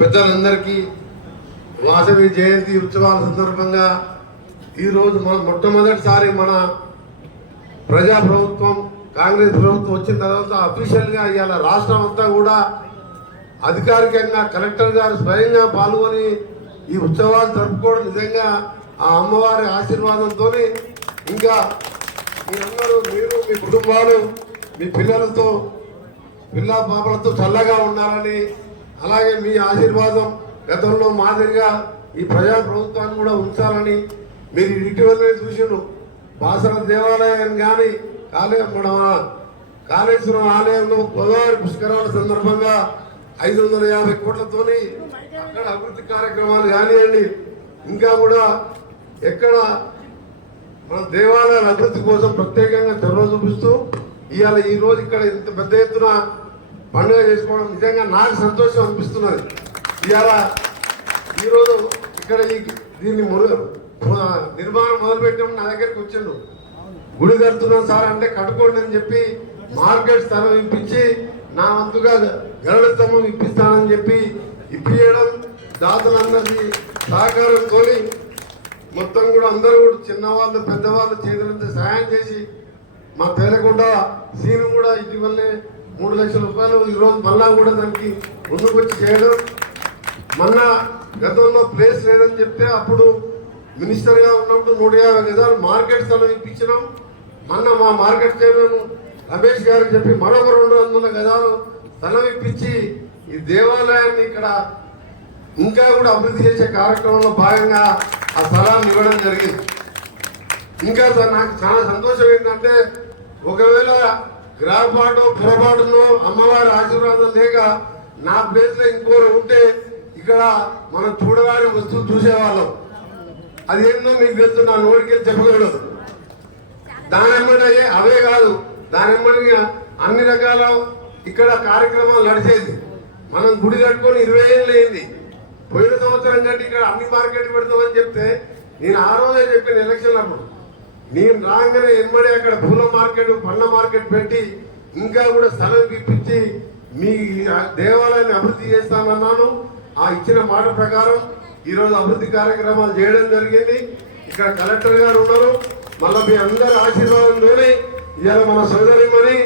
పెద్దలందరికీ వాసవి జయంతి ఉత్సవాల సందర్భంగా ఈరోజు మొట్టమొదటిసారి మన ప్రజా ప్రభుత్వం కాంగ్రెస్ ప్రభుత్వం వచ్చిన తర్వాత అఫీషియల్గా ఇవాళ రాష్ట్రం అంతా కూడా అధికారికంగా కలెక్టర్ గారు స్వయంగా పాల్గొని ఈ ఉత్సవాలు జరుపుకోవడం నిజంగా ఆ అమ్మవారి ఆశీర్వాదంతో ఇంకా మీరందరూ మీరు మీ కుటుంబాలు మీ పిల్లలతో పిల్ల పాపలతో చల్లగా ఉండాలని అలాగే మీ ఆశీర్వాదం గతంలో మాదిరిగా ఈ ప్రజా ప్రభుత్వాన్ని కూడా ఉంచాలని మీరు ఇటీవలనే చూసిన బాసర దేవాలయం కానీ మన కాళేశ్వరం ఆలయంలో గోదావరి పుష్కరాల సందర్భంగా 550 కోట్లతోని అక్కడ అభివృద్ధి కార్యక్రమాలు కానివ్వండి ఇంకా కూడా ఎక్కడ మన దేవాలయాల అభివృద్ధి కోసం ప్రత్యేకంగా చొరవ చూపిస్తూ ఇవాళ ఈ రోజు ఇక్కడ ఇంత పెద్ద ఎత్తున పండుగ చేసుకోవడం నిజంగా నాకు సంతోషం అనిపిస్తున్నది. ఇవాళ ఈరోజు ఇక్కడ దీన్ని నిర్మాణం మొదలుపెట్టడం నా దగ్గరికి వచ్చిండు. గుడి కడుతున్నాం సార్ అంటే కట్టుకోండి అని చెప్పి మార్కెట్ స్థలం ఇప్పించి నా వంతుగా గరుడ స్తంభం ఇప్పిస్తానని చెప్పి ఇప్పించడం దాతలందరికీ సహకారంతో మొత్తం కూడా అందరూ కూడా చిన్నవాళ్ళు పెద్దవాళ్ళు చేతులంతా సహాయం చేసి మా తేలకుండా సీను కూడా ఇటీవలనే 3 లక్షల రూపాయలు ఈరోజు మళ్ళా కూడా దానికి ముందుకొచ్చి చేయడం. మొన్న గతంలో ప్లేస్ లేదని చెప్తే అప్పుడు మినిస్టర్గా ఉన్నప్పుడు 150 గజాలు మార్కెట్ స్థలం ఇప్పించినాం. మొన్న మా మార్కెట్ చైర్మన్ రమేష్ గారికి చెప్పి మరొక 200 గజాలు స్థలం ఇప్పించి ఈ దేవాలయాన్ని ఇక్కడ ఇంకా కూడా అభివృద్ధి చేసే కార్యక్రమంలో భాగంగా ఆ స్థలాన్ని ఇవ్వడం జరిగింది. ఇంకా సార్ నాకు చాలా సంతోషం ఏంటంటే ఒకవేళ పొరపాటును అమ్మవారి ఆశీర్వాదం లేక నా ప్లేస్ లో ఇంకోరు ఉంటే ఇక్కడ మనం చూడగానే వస్తువు చూసేవాళ్ళం. అది ఏందో మీకు తెలుసు, నా నోటికి చెప్పగలడు. దాని ఎమ్మటి అవే కాదు, దాని ఎమ్మటి అన్ని రకాల ఇక్కడ కార్యక్రమాలు నడిచేది. మనం గుడి కట్టుకొని 20 ఏళ్ళు అయింది. పోయిన సంవత్సరం కంటే ఇక్కడ అన్ని మార్కెట్ పెడతామని చెప్తే నేను ఆ రోజే చెప్పిన ఎలక్షన్ అప్పుడు నేను రాగానే ఎమ్మడే అక్కడ పూల మార్కెట్ పండ్ల మార్కెట్ పెట్టి ఇంకా కూడా స్థలం ఇప్పించి మీ దేవాలయాన్ని అభివృద్ధి చేస్తానన్నాను. ఆ ఇచ్చిన మాట ప్రకారం ఈరోజు అభివృద్ధి కార్యక్రమాలు చేయడం జరిగింది. ఇక్కడ కలెక్టర్ గారు ఉన్నారు. మళ్ళీ మీ అందరి ఆశీర్వాదంతోనే ఇవాళ మన సోదరిమణి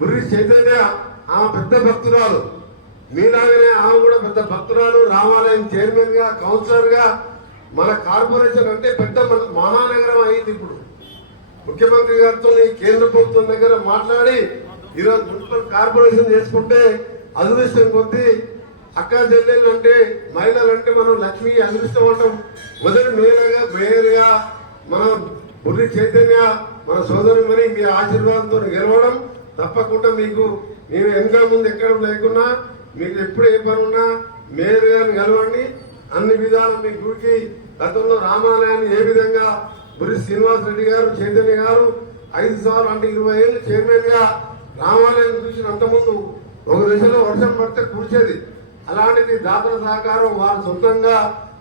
గురి చైతన్య ఆమె పెద్ద భక్తురాలు, మీలాగనే ఆమె కూడా పెద్ద భక్తురాలు. రామాలయం చైర్మన్ గా కౌన్సిలర్ గా మన కార్పొరేషన్ అంటే పెద్ద మహానగరం అయింది. ఇప్పుడు ముఖ్యమంత్రి గారితో కేంద్ర ప్రభుత్వం దగ్గర మాట్లాడి ఈరోజు మున్సిపల్ కార్పొరేషన్ చేసుకుంటే అదృష్టం కొద్దీ అక్క చెల్లెళ్ళు అంటే మహిళలు అంటే మనం లక్ష్మి అదృష్టం అంటాం. మొదటి మేయర్గా మన బుర్రి చైతన్య మన సోదరు మరి మీ ఆశీర్వాదంతో గెలవడం తప్పకుండా మీకు నేను వెనక ముందు ఎక్కడ లేకున్నా మీకు ఎప్పుడు ఏ పని ఉన్నా మేయర్ గారిని కలవండి. అన్ని విధాలు మీ గురికి గతంలో రామాలయాన్ని ఏ విధంగా బుర్రి శ్రీనివాస్ రెడ్డి గారు చైతన్య గారు 5 సార్లు అంటే 20 ఏళ్ళు చైర్మన్ గా రామాలయం చూసినంత ముందు ఒక దశలో వర్షం పడితే కూర్చేది. అలాంటిది దాతల సహకారం వారు సొంతంగా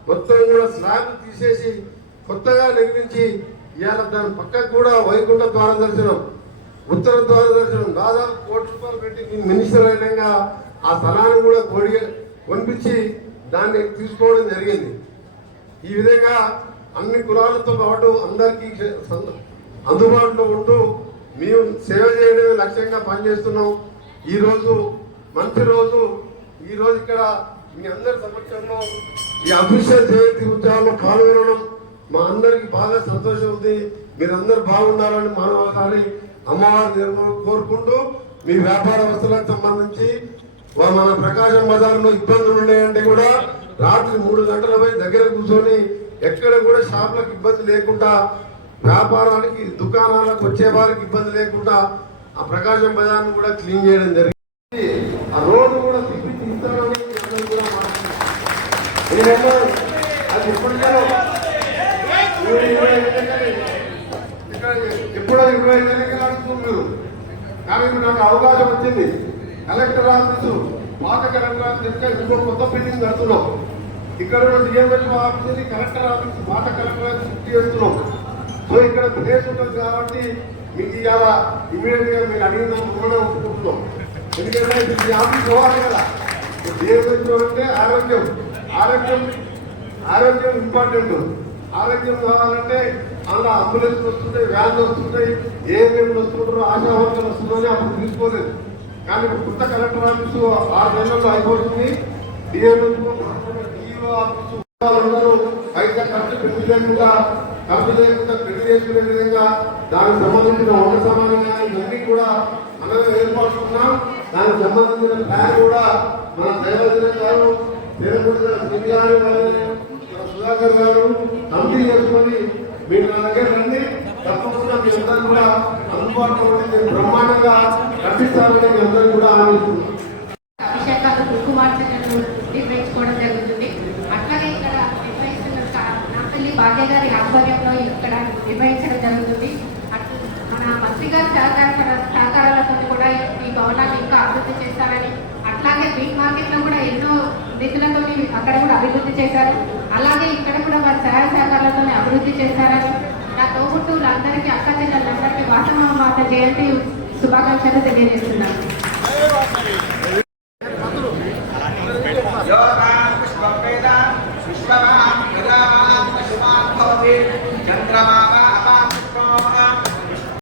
మొత్తం కూడా స్లాబ్ తీసేసి కొత్తగా నిర్మించి ఇవాళ దాని పక్కకు కూడా వైకుంఠ ద్వార దర్శనం ఉత్తర ద్వార దర్శనం దాదాపు ₹1 కోటి పెట్టి మినిస్టర్ అయినాక ఆ స్థలాన్ని కూడా కొనిపించి దాన్ని తీసుకోవడం జరిగింది. ఈ విధంగా అన్ని కులాలతో పాటు అందరికీ అందుబాటులో ఉంటూ మేము సేవ చేయడమే లక్ష్యంగా పనిచేస్తున్నాం. ఈరోజు మంచి రోజు. ఈరోజు ఇక్కడ మీ అందరి సమక్షంలో ఈ అఫీషియల్ జయంతి ఉత్సవాల్లో పాల్గొనడం మా అందరికి బాగా సంతోషం ఉంది. మీరందరూ బాగుండాలని మానవాళి అమ్మవారిని కోరుకుంటూ మీ వ్యాపార వస్తువులకు సంబంధించి మన ప్రకాశం బజార్లో ఇబ్బందులు ఉన్నాయంటే కూడా రాత్రి 3 గంటల పోయి దగ్గర కూర్చొని ఎక్కడ కూడా షాపులకు ఇబ్బంది లేకుండా వ్యాపారానికి దుకాణాలకు వచ్చే వారికి ఇబ్బంది లేకుండా ఆ ప్రకాశం బజార్ను కూడా క్లీన్ చేయడం జరిగింది. ఆ రోడ్డు కూడా తిప్పి తీస్తారని కూడా అది ఎప్పటికైనా ఎప్పుడో 25 ఎన్నికలు అడుగుతున్నారు. కానీ నాకు అవకాశం వచ్చింది. కలెక్టర్ ఆఫీసు పాత కలెక్టర్ ఆఫీస్ ఇంకో కొత్త బిల్డింగ్ కడుతున్నాం. ఇక్కడ డిఎంహెచ్ఓ ఆఫీస్ కలెక్టర్ ఆఫీస్ పాత కలెక్టర్ ఆఫీస్ షిఫ్ట్ చేస్తున్నాం. సో ఇక్కడ ప్లేస్ ఉంటుంది కాబట్టి మీకు ఇవాళ ఇమీడియట్ గా మీరు అడిగిన ఒప్పుకుంటున్నాం. ఎందుకంటే ఆఫీస్ పోవాలి కదా. డిఎంహెచ్ఓ అంటే ఆరోగ్యం, ఆరోగ్యం ఆరోగ్యం ఇంపార్టెంట్. ఆరోగ్యం కావాలంటే అందులో అంబులెన్స్ వస్తుంటాయి, వ్యాన్లు వస్తుంటాయి, ఏఎన్ఎంలు వస్తుంటారు, ఆశా వర్కర్లు వస్తుందని అప్పుడు తీసుకోలేదు. కానీ ఇప్పుడు కొత్త కలెక్టర్ ఆఫీసు 6 నెలల్లో అయిపోతుంది. డిఎంహెచ్ఓ ఆఫీసు పైగా ఖర్చు పెట్టి లేకుండా పెళ్లి చేసుకునే విధంగా దానికి సంబంధించిన వంట సమాధానాలు ఇవన్నీ కూడా మనం ఏర్పడుతున్నాం. దానికి సంబంధించిన ప్లాన్ కూడా మన దైవజన గారు, సుధాకర్ గారు కంపెనీ చేసుకొని మీరు నా దగ్గర రండి. తప్పకుండా మీ అందరూ కూడా అందుబాటులో ఉండి బ్రహ్మాండంగా కట్టిస్తారని మీ అందరూ కూడా ఆలోచిస్తున్నాం. అభిషేకాలు కుంకుమార్చనలు నిర్వహించుకోవడం జరుగుతుంది. అట్లాగే ఇక్కడ నిర్వహిస్తున్న నాపల్లి భాగ్య గారి ఆధ్వర్యంలో ఇక్కడ నిర్వహించడం జరుగుతుంది. మన మంత్రి గారి సహకారాలతో కూడా ఈ భవనాన్ని ఇంకా అభివృద్ధి చేస్తారని, అట్లాగే బీట్ మార్కెట్ లో కూడా ఎన్నో నిధులతో అక్కడ కూడా అభివృద్ధి చేశారు. అలాగే ఇక్కడ కూడా వారి సహాయ సహకారాలతో అభివృద్ధి చేశారని నా తోబుట్టువులందరికీ, అక్క చెల్లెలందరికీ వాసవ మాత జయంతి శుభాకాంక్షలు తెలియజేస్తున్నాను.